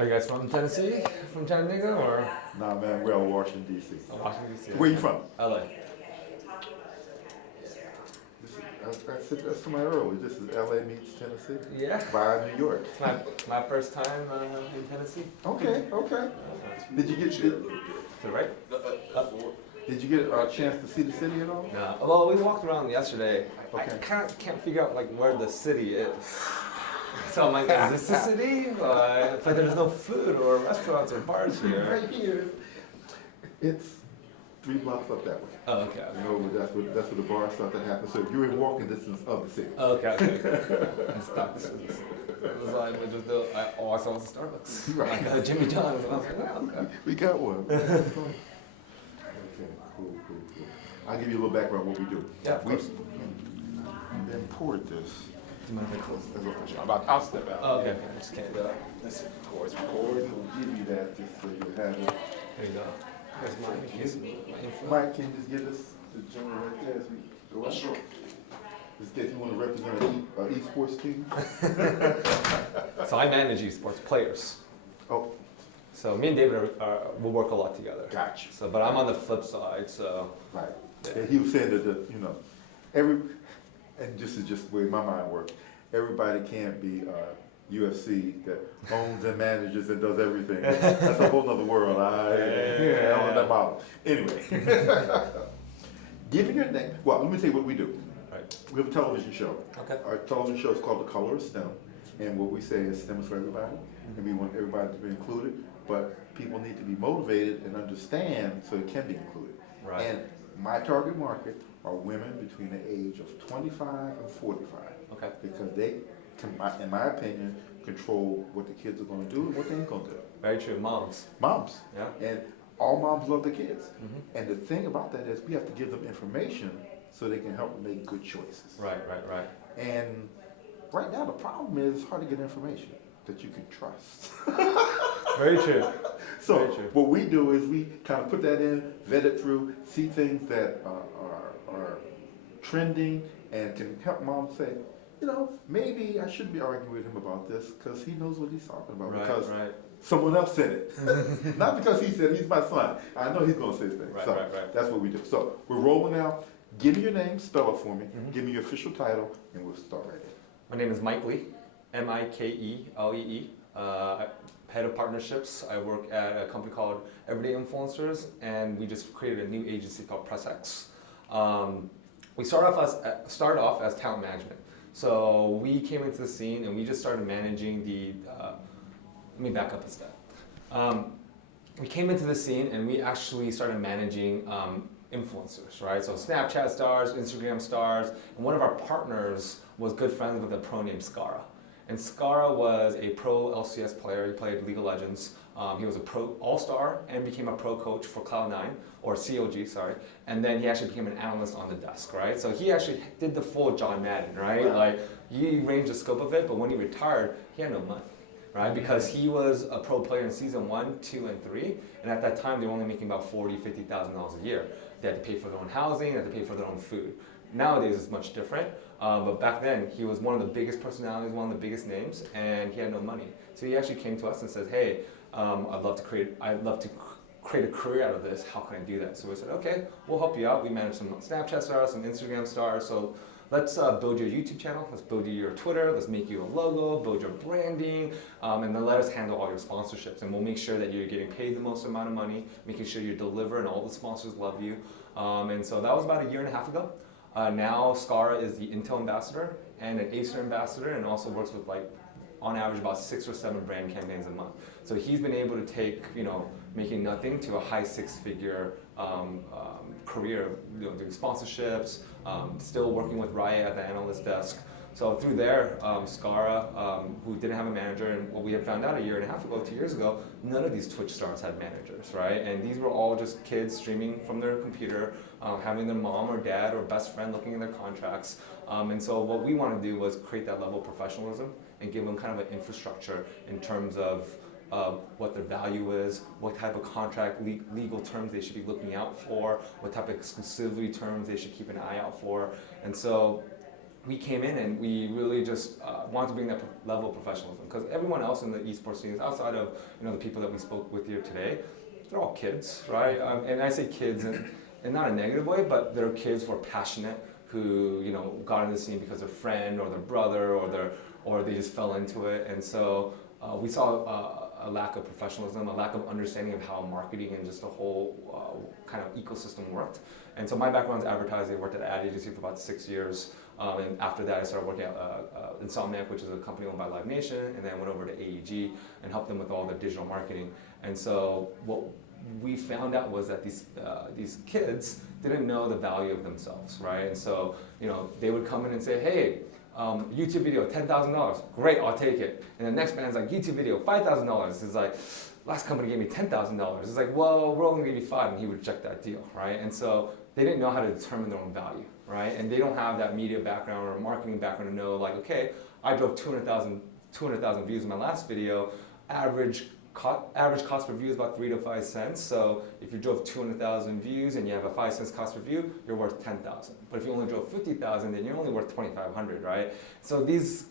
Are you guys from Tennessee? From Chattanooga or Nah, man, we're out of Washington, D.C. Washington D.C.? Where you from? LA. I said that somebody earlier. This is L.A. meets Tennessee Yeah. via New York. It's my first time in Tennessee. Okay. Did you get So right? Did you get a chance to see the city at all? No. Well, we walked around yesterday. I Okay. can't figure out like where the city is. So I'm like, is this the city? But there's no food or restaurants or bars here. Right here. It's 3 blocks up that way. Oh, okay. You know, that's where the bar stuff that happens. So you're in walking distance of the city. Okay. I stopped. It was like, I saw was a Starbucks. Right. Like Jimmy John's. And I was like, wow, okay. We got one. Okay, cool. I'll give you a little background on what we do. Yeah, of course. We imported this. Do you mind if I close? I'll step out. Oh, okay. I just can't do that. Listen, of course, recording. We'll give you that just so you have it. There you go. Here's mine. Here's my info. Mike, can you just give us the general right there as we go out? Sure. Just in case you want to represent an esports team. So I manage esports players. Oh, So me and David will work a lot together. gotcha. So, but I'm on the flip side. So Right. And he was saying that, and this is just the way my mind works. Everybody can't be UFC that owns and manages and does everything. That's a whole nother world. I don't know that model. Anyway, give me your name. Well, let me tell you what we do. right. We have a television show. Okay. Our television show is called The Color of STEM. And what we say is STEM is for everybody. And we want everybody to be included. But people need to be motivated and understand so it can be included. Right. And my target market are women between the age of 25 and 45. Okay. Because they, in my opinion, control what the kids are going to do and what they ain't going to do. Very true. Moms. Moms. Yeah. And all moms love their kids. Mm-hmm. And the thing about that is we have to give them information so they can help them make good choices. Right. And right now the problem is it's hard to get information that you can trust. Very true. So Very true. what we do is we kind of put that in, vet it through, see things that are trending and can help mom say, maybe I shouldn't be arguing with him about this because he knows what he's talking about because someone else said it. Not because he said it, he's my son. I know he's going to say things. Right. That's what we do. So we're rolling out. Give me your name, spell it for me, give me your official title, and we'll start right there. My name is Mike Lee, Mikelee. Head of partnerships. I work at a company called Everyday Influencers, and we just created a new agency called PressX. We started off as talent management. So we came into the scene and we just started managing let me back up a step. We came into the scene and we actually started managing influencers, right? So Snapchat stars, Instagram stars, and one of our partners was good friends with a pro named Skara. And Skara was a pro LCS player. He played League of Legends. He was a pro all-star and became a pro coach for Cloud9, or COG, sorry. And then he actually became an analyst on the desk, right? So he actually did the full John Madden, right? Wow. Like he ranged the scope of it, but when he retired, he had no money, right? Because he was a pro player in season 1, 2, and 3. And at that time, they were only making about $40,000, $50,000 a year. They had to pay for their own housing, they had to pay for their own food. Nowadays, it's much different. But back then, he was one of the biggest personalities, one of the biggest names, and he had no money. So he actually came to us and said, "Hey, I'd love to create a career out of this. How can I do that?" So we said, "Okay, we'll help you out." We manage some Snapchat stars, some Instagram stars. So let's build your YouTube channel. Let's build you your Twitter. Let's make you a logo, build your branding, and then let us handle all your sponsorships. And we'll make sure that you're getting paid the most amount of money, making sure you deliver, and all the sponsors love you. And so that was about 1.5 years ago. Now Skara is the Intel ambassador and an Acer ambassador, and also works with on average about 6 or 7 brand campaigns a month. So he's been able to take making nothing to a high 6-figure career, doing sponsorships, still working with Riot at the analyst desk. So through there, Skara, who didn't have a manager, and what we had found out 1.5 years ago, 2 years ago, none of these Twitch stars had managers, right? And these were all just kids streaming from their computer, having their mom or dad or best friend looking in their contracts. And so what we want to do was create that level of professionalism and give them kind of an infrastructure in terms of what their value is, what type of contract legal terms they should be looking out for, what type of exclusivity terms they should keep an eye out for. And so we came in and we really just wanted to bring that level of professionalism, because everyone else in the esports scene, outside of the people that we spoke with here today, they're all kids, right? And I say kids in not a negative way, but they're kids who are passionate, who got into the scene because their friend or their brother or they just fell into it. And so we saw a lack of professionalism, a lack of understanding of how marketing and just the whole kind of ecosystem worked. And so my background is advertising. I worked at an ad agency for about 6 years. And after that, I started working at Insomniac, which is a company owned by Live Nation, and then I went over to AEG and helped them with all their digital marketing. And so what we found out was that these kids didn't know the value of themselves, right? And so they would come in and say, hey, YouTube video, $10,000. Great, I'll take it. And the next band's like, YouTube video, $5,000. It's like, last company gave me $10,000. It's like, well, we're only gonna give you $5,000, and he would reject that deal, right? And so they didn't know how to determine their own value, right? And they don't have that media background or marketing background to know, like, okay, I drove 200,000 views in my last video. Average cost per view is about 3 to 5 cents. So if you drove 200,000 views and you have a 5 cents cost per view, you're worth 10,000. But if you only drove 50,000, then you're only worth 2,500, right? So these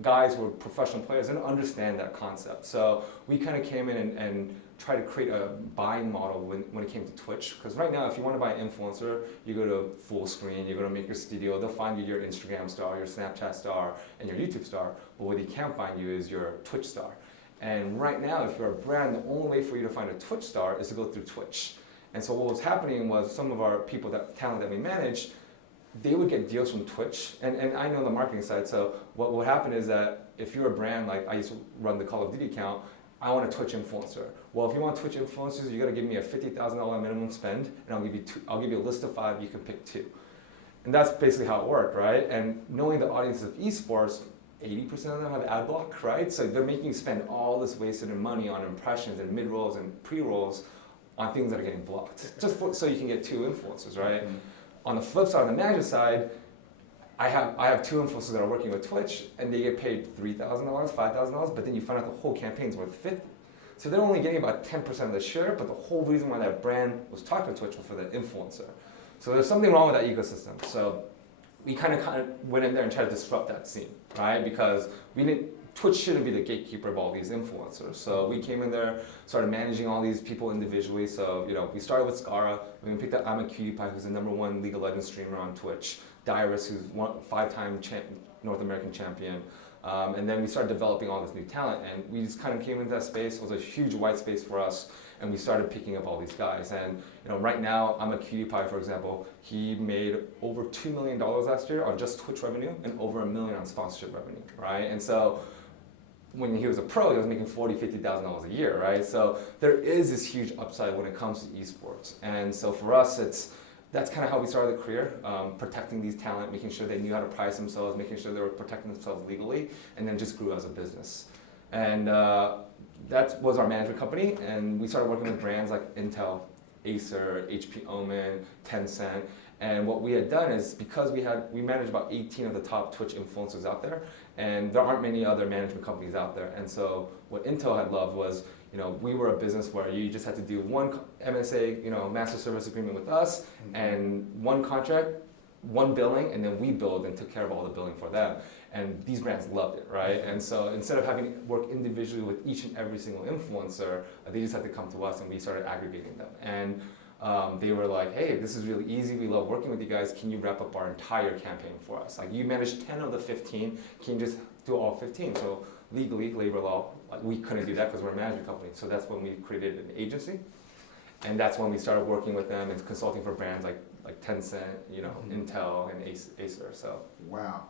guys who are professional players didn't understand that concept. So we kind of came in and tried to create a buying model when it came to Twitch. Because right now, if you want to buy an influencer, you go to Full Screen, you go to Maker Studio, they'll find you your Instagram star, your Snapchat star, and your YouTube star. But what they can't find you is your Twitch star. And right now, if you're a brand, the only way for you to find a Twitch star is to go through Twitch. And so what was happening was some of our people, talent that we managed, they would get deals from Twitch. And I know the marketing side, so what would happen is that if you're a brand, like I used to run the Call of Duty account, I want a Twitch influencer. Well, if you want Twitch influencers, you gotta give me a $50,000 minimum spend, and I'll give you a list of 5, you can pick 2. And that's basically how it worked, right? And knowing the audience of esports, 80% of them have ad block, right? So they're making you spend all this wasted money on impressions and mid-rolls and pre-rolls on things that are getting blocked, just so you can get 2 influencers, right? Mm-hmm. On the flip side, on the manager side, I have 2 influencers that are working with Twitch, and they get paid $3,000, $5,000, but then you find out the whole campaign's worth $50,000. So they're only getting about 10% of the share, but the whole reason why that brand was talking to Twitch was for the influencer. So there's something wrong with that ecosystem. So we kind of went in there and tried to disrupt that scene, right? Because Twitch shouldn't be the gatekeeper of all these influencers. So we came in there, started managing all these people individually. So we started with Scara. We picked up I'm a Cutie Pie, who's the #1 League of Legends streamer on Twitch. Dyrus, who's 5-time North American champion. And then we started developing all this new talent, and we just kind of came into that space. It was a huge white space for us, and we started picking up all these guys. And right now, I'm a Cutie Pie, for example. He made over $2 million last year on just Twitch revenue, and over $1 million on sponsorship revenue, right? And so when he was a pro, he was making $40,000, $50,000 a year, right? So there is this huge upside when it comes to esports. And so for us, that's kind of how we started the career, protecting these talent, making sure they knew how to price themselves, making sure they were protecting themselves legally, and then just grew as a business. And that was our management company, and we started working with brands like Intel, Acer, HP Omen, Tencent. And what we had done is, because we managed about 18 of the top Twitch influencers out there, and there aren't many other management companies out there. And so what Intel had loved was, we were a business where you just had to do one MSA, master service agreement with us, and one contract, one billing, and then we billed and took care of all the billing for them. And these brands loved it, right? And so instead of having to work individually with each and every single influencer, they just had to come to us, and we started aggregating them. And they were like, hey, this is really easy. We love working with you guys. Can you wrap up our entire campaign for us? Like, you managed 10 of the 15. Can you just do all 15? So legally, labor law, we couldn't do that because we're a management company. So that's when we created an agency. And that's when we started working with them and consulting for brands like Tencent, Intel, and Acer. So wow.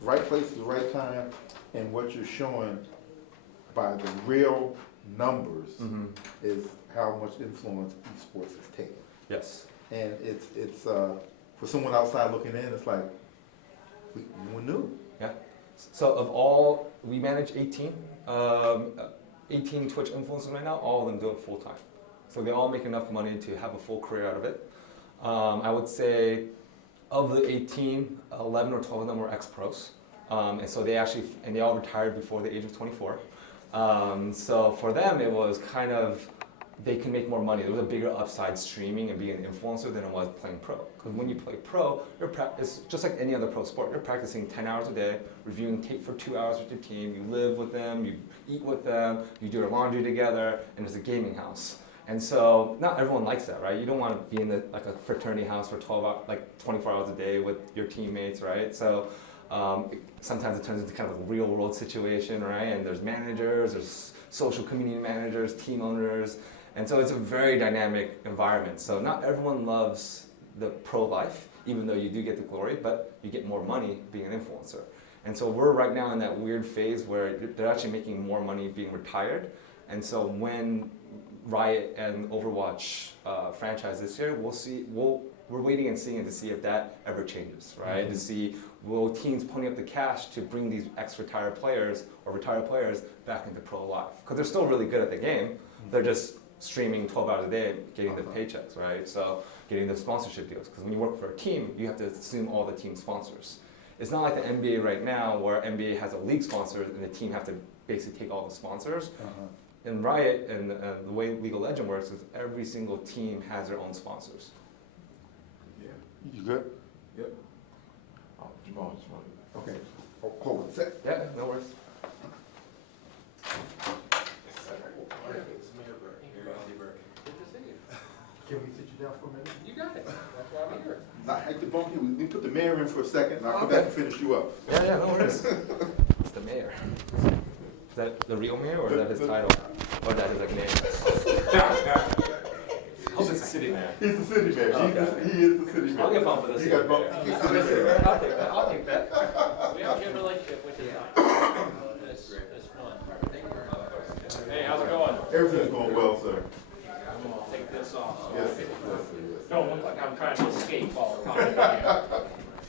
Right place at the right time, and what you're showing by the real numbers is how much influence esports has taken. Yes. And it's for someone outside looking in, it's like, we knew. Yeah. So we manage 18 Twitch influencers right now. All of them do it full time. So they all make enough money to have a full career out of it. I would say of the 18, 11 or 12 of them were ex-pros. And so they all retired before the age of 24. So for them, it was kind of they can make more money. There was a bigger upside streaming and being an influencer than it was playing pro. Because when you play pro, it's just like any other pro sport. You're practicing 10 hours a day, reviewing tape for 2 hours with your team. You live with them, you eat with them, you do your laundry together, and it's a gaming house. And so not everyone likes that, right? You don't want to be in like a fraternity house for 12 hours, like 24 hours a day with your teammates, right? So sometimes it turns into kind of a real world situation, right? And there's managers, there's social community managers, team owners. And so it's a very dynamic environment. So not everyone loves the pro life, even though you do get the glory, but you get more money being an influencer. And so we're right now in that weird phase where they're actually making more money being retired. And so when Riot and Overwatch franchise this year, we're waiting and seeing to see if that ever changes, right? Mm-hmm. To see, will teams pony up the cash to bring these ex-retired players or retired players back into pro life? Because they're still really good at the game. Mm-hmm. They're just streaming 12 hours a day, getting the paychecks, right? So getting the sponsorship deals. Because when you work for a team, you have to assume all the team sponsors. It's not like the NBA right now, where NBA has a league sponsor and the team have to basically take all the sponsors. Uh-huh. In Riot, and the way League of Legends works is every single team has their own sponsors. Yeah. You good? Yep. Oh, Jamal. Okay. Hold on a sec. Yeah, no worries. Can we sit you down for a minute? You got it. That's why I'm here. I had to bump you. We put the mayor in for a second, and I'll come back and finish you up. Yeah, no worries. It's the mayor. Is that the real mayor, or is that his title? Or is that his like name? Hope it's the city mayor. He's the city mayor. Okay. He is the city mayor. I'll get bumped for the city mayor. I'll take that. I'll take that. We have a good relationship, which is nice. It's fun. Hey, how's it going? Everything's going well, sir. I'm gonna take this off. So Yes. don't look like I'm trying to escape while we're talking.